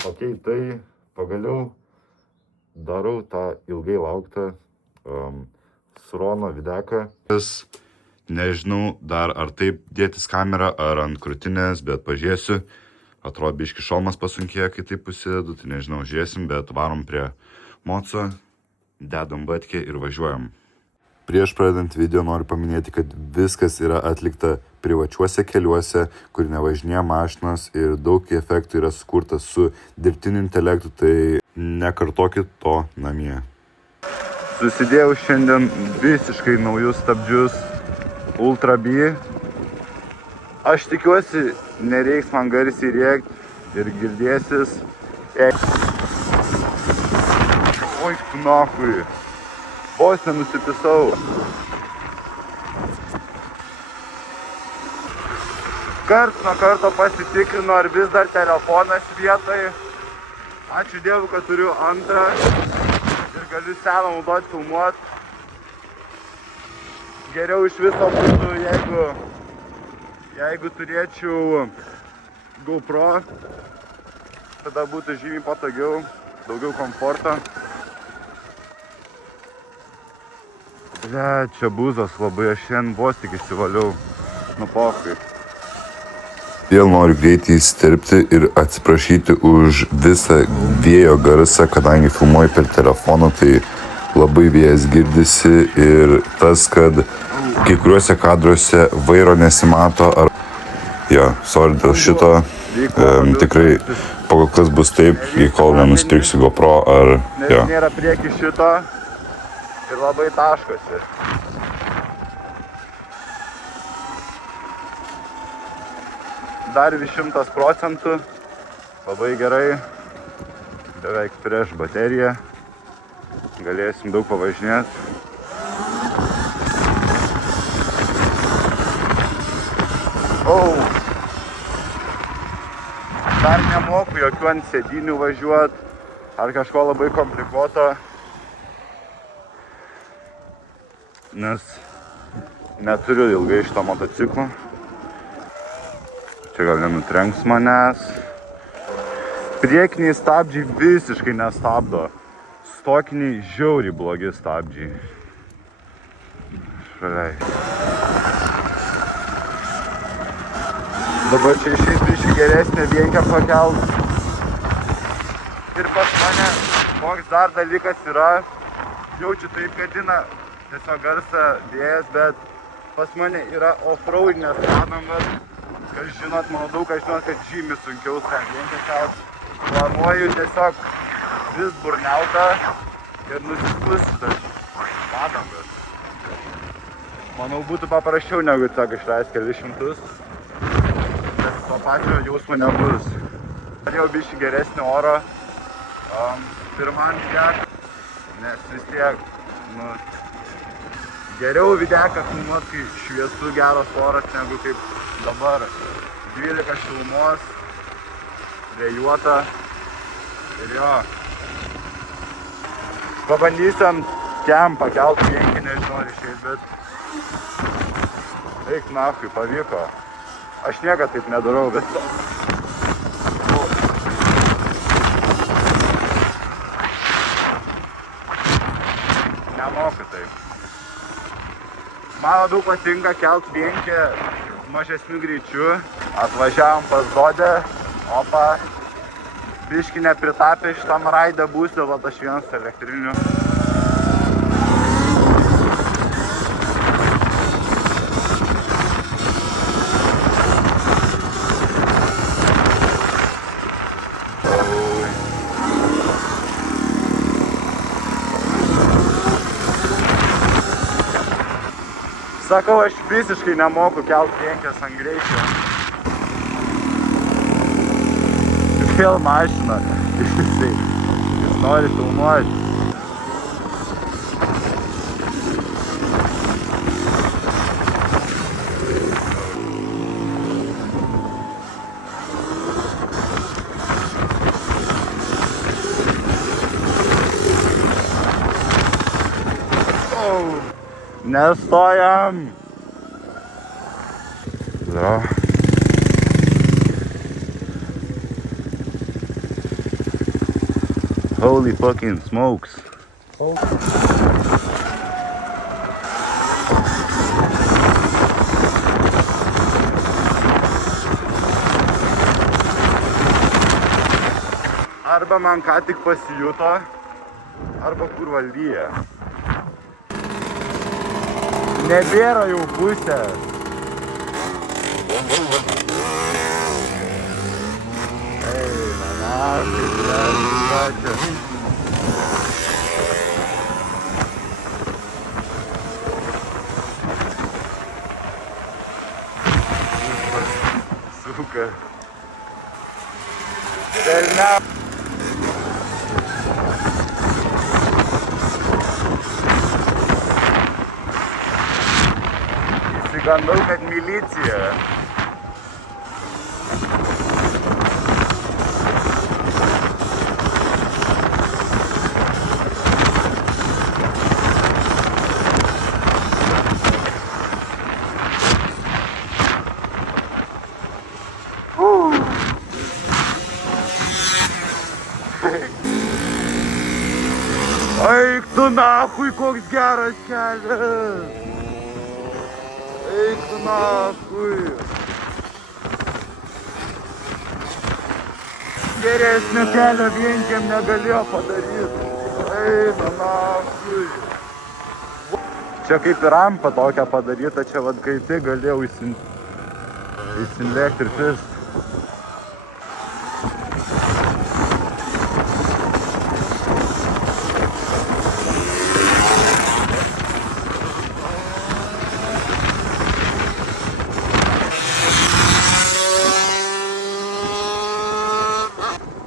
Ok, tai pagaliau darau tą ilgai lauktą Srono videką. Nežinau dar ar taip dėtis kamerą ar ant krūtinės, bet pažiūrėsiu. Atrodo, biški šalmas pasunkėja, kai taip užsidedu, tai nežinau, žiūrėsim, bet varom prie moco, dedam batkę ir važiuojam. Prieš pradedant video noriu paminėti, kad viskas yra atlikta privačiuose keliuose, kur nevažinėja mašinos ir daug efektų yra sukurta su dirbtiniu intelektu, tai nekartokit to namie. Susidėjau šiandien visiškai naujus stabdžius Ultra B. Aš tikiuosi, nereiks man garsiai rėkti ir girdėsis. Oi, tu nachui. Vos nenusipisau. Karts nuo karto pasitikrinu, ar vis dar telefonas vietoj. Ačiū Dievui, kad turiu antrą ir galiu seną naudoti filmuoti. Geriau iš viso būtų, jeigu turėčiau GoPro, tada būtų žymiai patogiau, daugiau komforto. Čia buzas labai, aš šiandien vos tik įsivaliau, pochui. Vėl noriu greitai įsiterpti ir atsiprašyti už visą vėjo garsą, kadangi filmuoju per telefoną, tai labai vėjas girdisi ir tas, kad kai kuriuose kadruose vairo nesimato ar... sorry dėl šito, tikrai pakol kas bus taip, kol nenusipirksiu GoPro ar... Nes nėra prieki šito ir labai taškosi. Dar 100%, labai gerai, beveik prieš bateriją, galėsim daug pavažinėti. Dar nemoku jokių ant sėdinių važiuoti ar kažko labai komplikuoto, nes neturiu ilgai šito motociklo. Čia gal nenutrenks manęs. Priekiniai stabdžiai visiškai nestabdo. Stokiniai žiauriai blogi stabdžiai. Šaliai. Dabar čia išeis biškį geresnė vienkę pakelt. Ir pas mane koks dar dalykas yra. Jaučiu taip gadina tiesiog garsą vėjas, bet pas mane yra off-roadinės padangos. Kas žinot, manau daug kas žinot, kad žymiai sunkiau vienkę kelt. Planuoju tiesiog vis burniautą ir nusiskusti tas padangas. Manau, būtų paprasčiau negu tiesiog išleist kelis šimtus. Bet to pačio jausmo nebus. Norėjau biškį geresnį oro. Pirman tiek, nes vis tiek, geriau videką filmuot, kai šviesu geras oras, negu kaip dabar. 12 šilumos, vėjuota ir jo. Pabandysiu ant kem pakelt vienkį, nežinau ar išeit, bet eik nachui, pavyko. Aš niekad taip nedarau, bet... Nemoku taip. Man labiau patinka kelt vienkį mažesniu greičiu. Atvažiavom pas Dodę, opa, biškį nepritapė šitam raidę būsiu, vat aš vienas elektriniu. Sakau, aš visiškai nemoku kelt vienkės ant greičio. Vėl mašina. Jis nori filmuoti. Nestojam. Holy fucking smokes. Arba man ką tik pasijuto, arba kur valdyje. Nebėra jau pusė. Сука. Дерьма. Įsigandau, kad milicija. Eik tu nachui, koks geras kelias! Eik tu nachui! Geresnio kelio vienkiam negalėjo padaryti. Eina nachui! Čia kaip ir rampa tokia padaryta, čia vad kai tai galėjau įsinlėkti ir pist.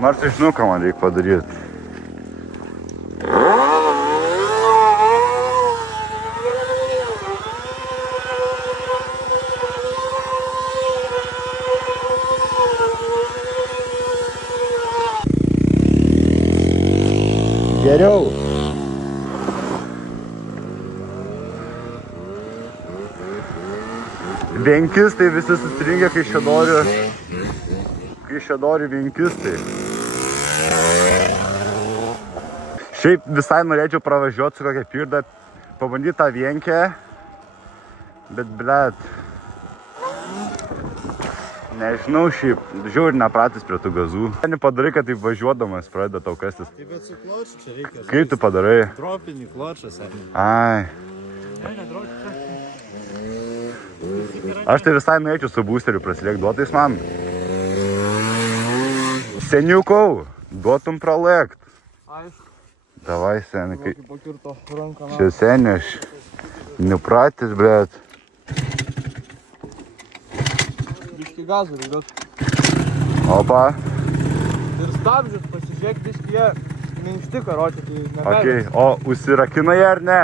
Nors aš žinau, ką man reikia padaryti. Geriau. Vienkistai visi susirinkę Kaišiadorių vienkistai. Šiaip visai norėčiau pravažiuoti su kokia pirda, pabandyti tą vienkę, bet blet, nežinau šiaip, žiauriai nepratis prie tų gazų. Nepadarai, kad taip važiuodamas pradeda tau kastis. Taip, bet su kločiu čia reikia. Kaip tu padarai? Dropinį kločą, seniai. Ai. Aš tai visai norėčiau su boosteriu prasilėkti, duotais man. Seniukau, duotum pralėkt. Aišku. Davai, seni, kai... Pakirto ranką. Čia seni, aš nepratis, blet. Biški gazų reikia. Opa. Ir stabdžius pasižiūrėk, biški jie minkšti karočiai, tai negali. Okay. O, užsirakina jie ar ne?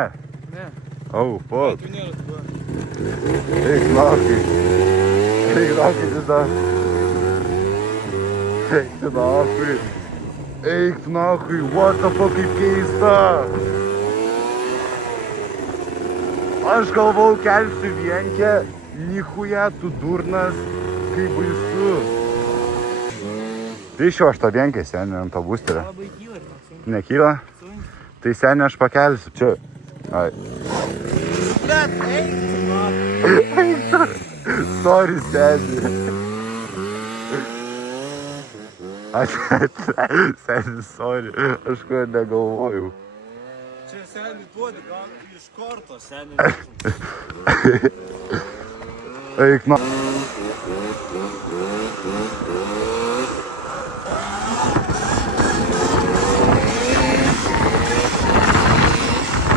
Ne. Oh, fuck. Tu nėra tu. Eik nakai. Eik nakai vis dar. Eik tu nakai. Eik nakai, what the fuck, kaip keista. Aš galvau kelsiu vienkę, nichuja, tu durnas, kaip baisu. Ryšiu aš tą vienkę, seni, ant to boosterio. Labai kyla, žinok. Nekyla? Tai seni aš pakelsiu. Čia. Ai. Blet, eik. Sorry, seni. Seni, sorry. Aš ko negalvojau. Čia seniai duodi, gal iš korto seniai. Eik na.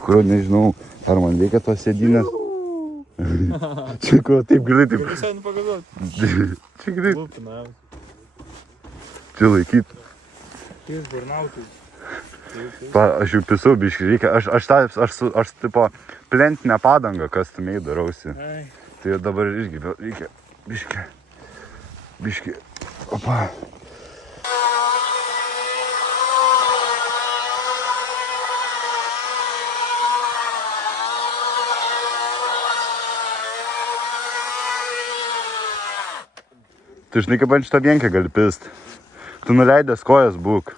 Kurio nežinau, ar man reikia tos sėdynės. Čia ko taip greitai. Galiu seniai pagaduoti. Čia greitai. Lūpina. Čia laikyt. Ties burnautai. Aš jau pisau biškį, reikia. Aš tipo plentinę padangą kastumiai darausi. Tai dabar irgi reikia biškį. Biškį. Opa. Tu žinai, kaip ant šitą vienkę gali pist. Tu nuleidęs kojas būk.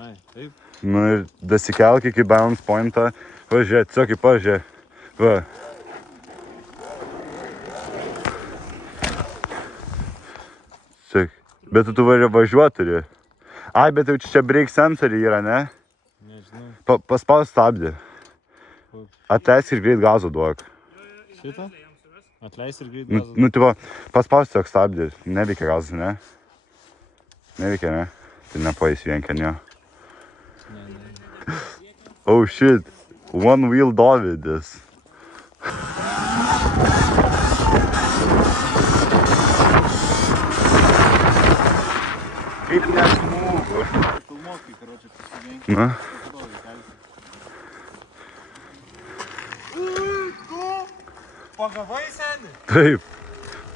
Ai, Taip. Nu ir dasikelk iki balance pointą. Važiuoji, tiesiog į pažiūrė. Va. Tiesiog. Bet tu važiuot turi. Ai, bet jau čia brake sensoriai yra, ne? Nežinau. Paspaus stabdį. Atleisk ir greit gazą duok. Šitą? Atleis ir greit Nu, gazą. nu tipo, paspaus tiesiog stabdį. Neveikia gazas, ne? Neveikia, ne? Tai nepais vienkenio. Oh shit. One wheel Dovidis. Kaip nesmūgu. Filmuokai, karočią, pasidengi. Na. Pagavai, seni? Taip,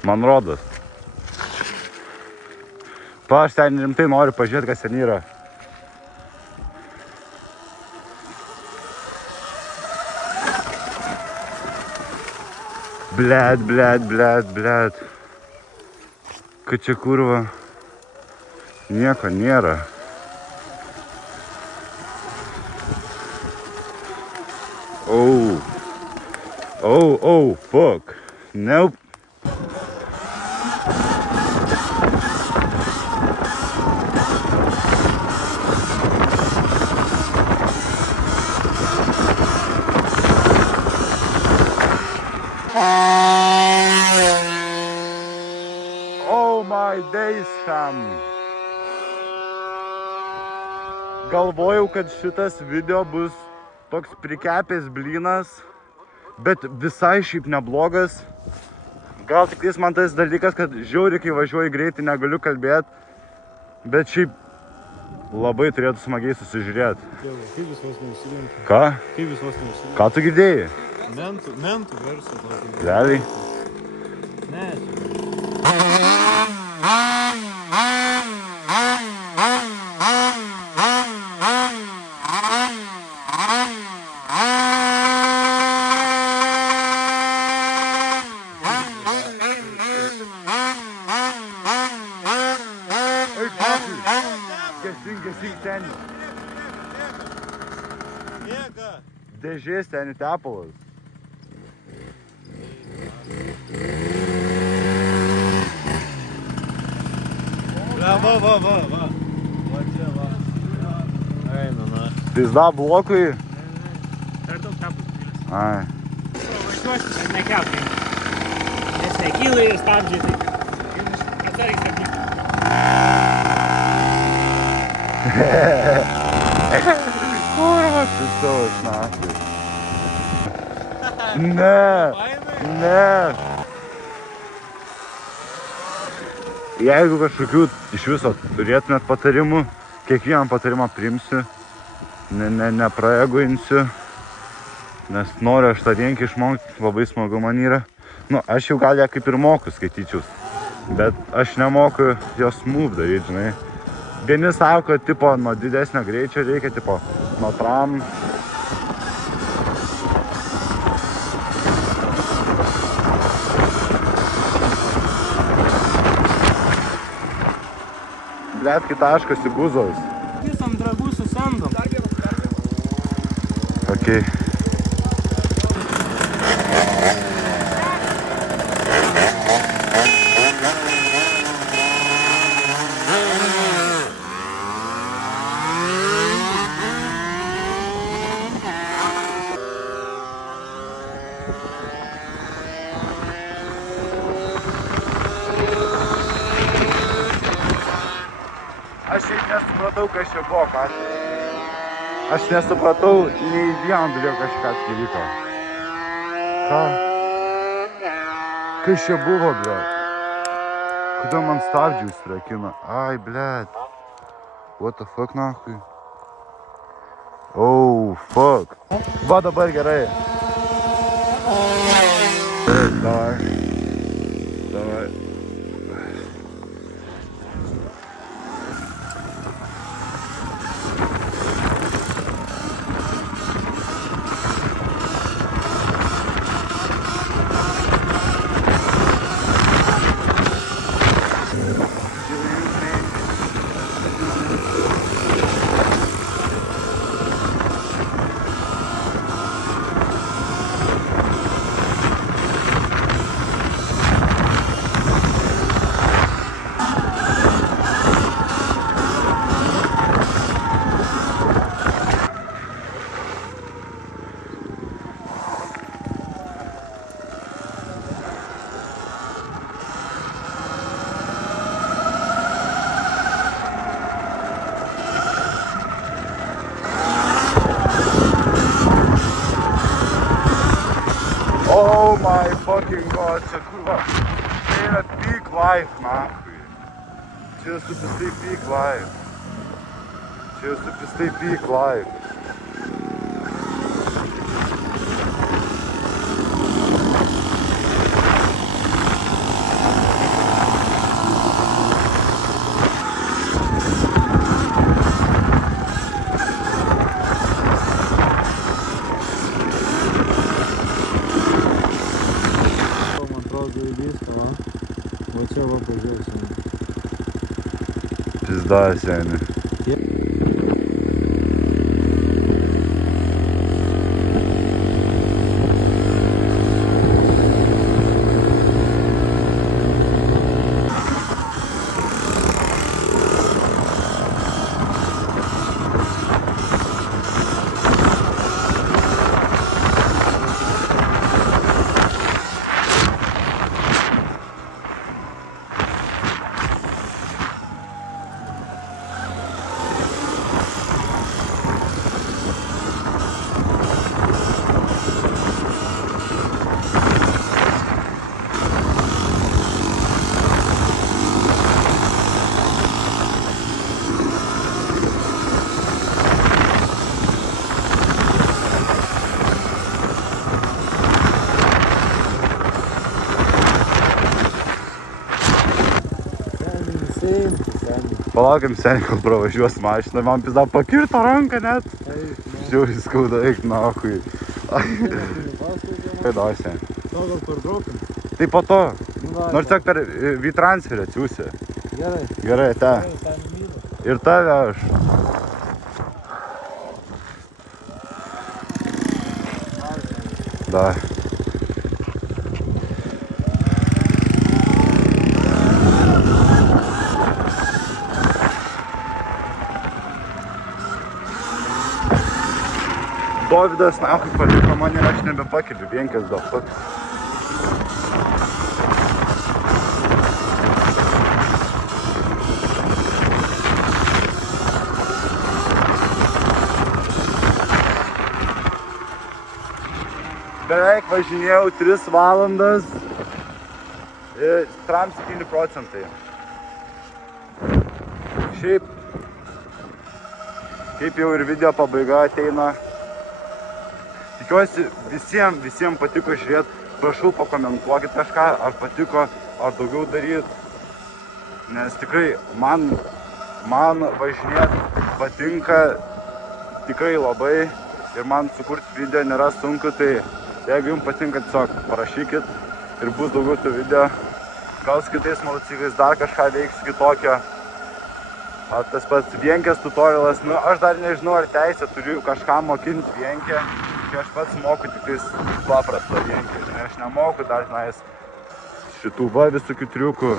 man rodos. Aš ten rimtai noriu pažiūrėti, kas ten yra. Blet. Kad čia kurva. Nieko nėra. Oh, fuck. Nope. Oh my days, fam. Galvojau, kad šitas video bus toks prikepęs blynas, bet visai šiaip neblogas. Gal tik tais man tas dalykas, kad žiauriai, kai važiuoju greitai, negaliu kalbėti, bet šiaip labai turėtų smagiai susižiūrėti. Dievo, kaip jūs vos neužsirinkai? Ką? Kaip jūs vos neužsirinkai? Ką tu girdėjai? Mentų garsą tokį. Realiai? Ne. Gesink ten. Jėga. Dėžės ten tepalas. Va. Va čia, va. Eina, na. Pizda blokui. Per daug tapus. Ai. Važiuosi, bet nekeltai. Nes nekyla ir stabdžiai, tai atsargiai stabdyti. Kurva, tu savo šnasai. Ne. Jeigu kažkokių iš viso turėtumėt patarimų, kiekvieną patarimą priimsiu, nepraeguinsiu, nes noriu aš tą rienkę išmokti, labai smagu man yra. Nu, aš jau gal ją kaip ir moku skaityčius, bet aš nemoku jos move daryti, žinai. Vieni sako, kad tipo nuo didesnio greičio reikia, tipo nuo tram. Blet, kai taškosi guzos. Visam dragų susendom. Okay. Aš šiaip nesupratau, kas čia buvo, ką. Aš nesupratau, nei vieno dalyko kažką įvyko. Ką? Kas čia buvo, blet? Kodėl man stabdžius rakina? Ai, blet. What the fuck, nahui? Oh, fuck. Va, dabar gerai. Davai. O čia kurva. Tai yra peak life, nachui. Čia supistai peak life. Čia supistai peak life. Man atrodo, įvysto, va. Va čia va pažiūrėsim. Pizda, seni. Palaukiam seniai, kol pravažiuos mašiną. Man pizda pakirto ranką net. Žiūrėjau, skauda, eik nachui. Tai daug seniai. To gal per dropim? Tai po to. Nors tiek per V-transferį atsiūsi. Gerai. Gerai, te. Ir tave aš. Da. Dovydas, nachui, paliko mane ir aš nebepakeliu, vienkės gal pats. Beveik važinėjau 3 valandas, tram 7 procentai. Šiaip, kaip jau ir video pabaiga ateina, tikiuosi visiems patiko žiūrėti, prašau pakomentuokit kažką, ar patiko, ar daugiau daryt, nes tikrai man važinėti patinka tikrai labai ir man sukurti video nėra sunku, tai jeigu jums patinka, tiesiog parašykit ir bus daugiau tų video, gal su kitais motociklais dar kažką veiksiu kitokio. Tas pats vienkės tutorialas, nu aš dar nežinau ar teisę turiu kažką mokinti vienkę, kai aš pats moku tiktais paprastą vienkę, žinai, aš nemoku dar tenais šitų va visokių triukų,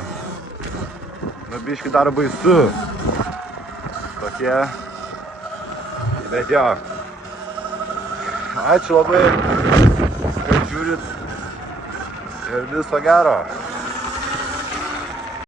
nu biški dar baisu, tokie, bet jo, ačiū labai, kad žiūrit ir viso gero.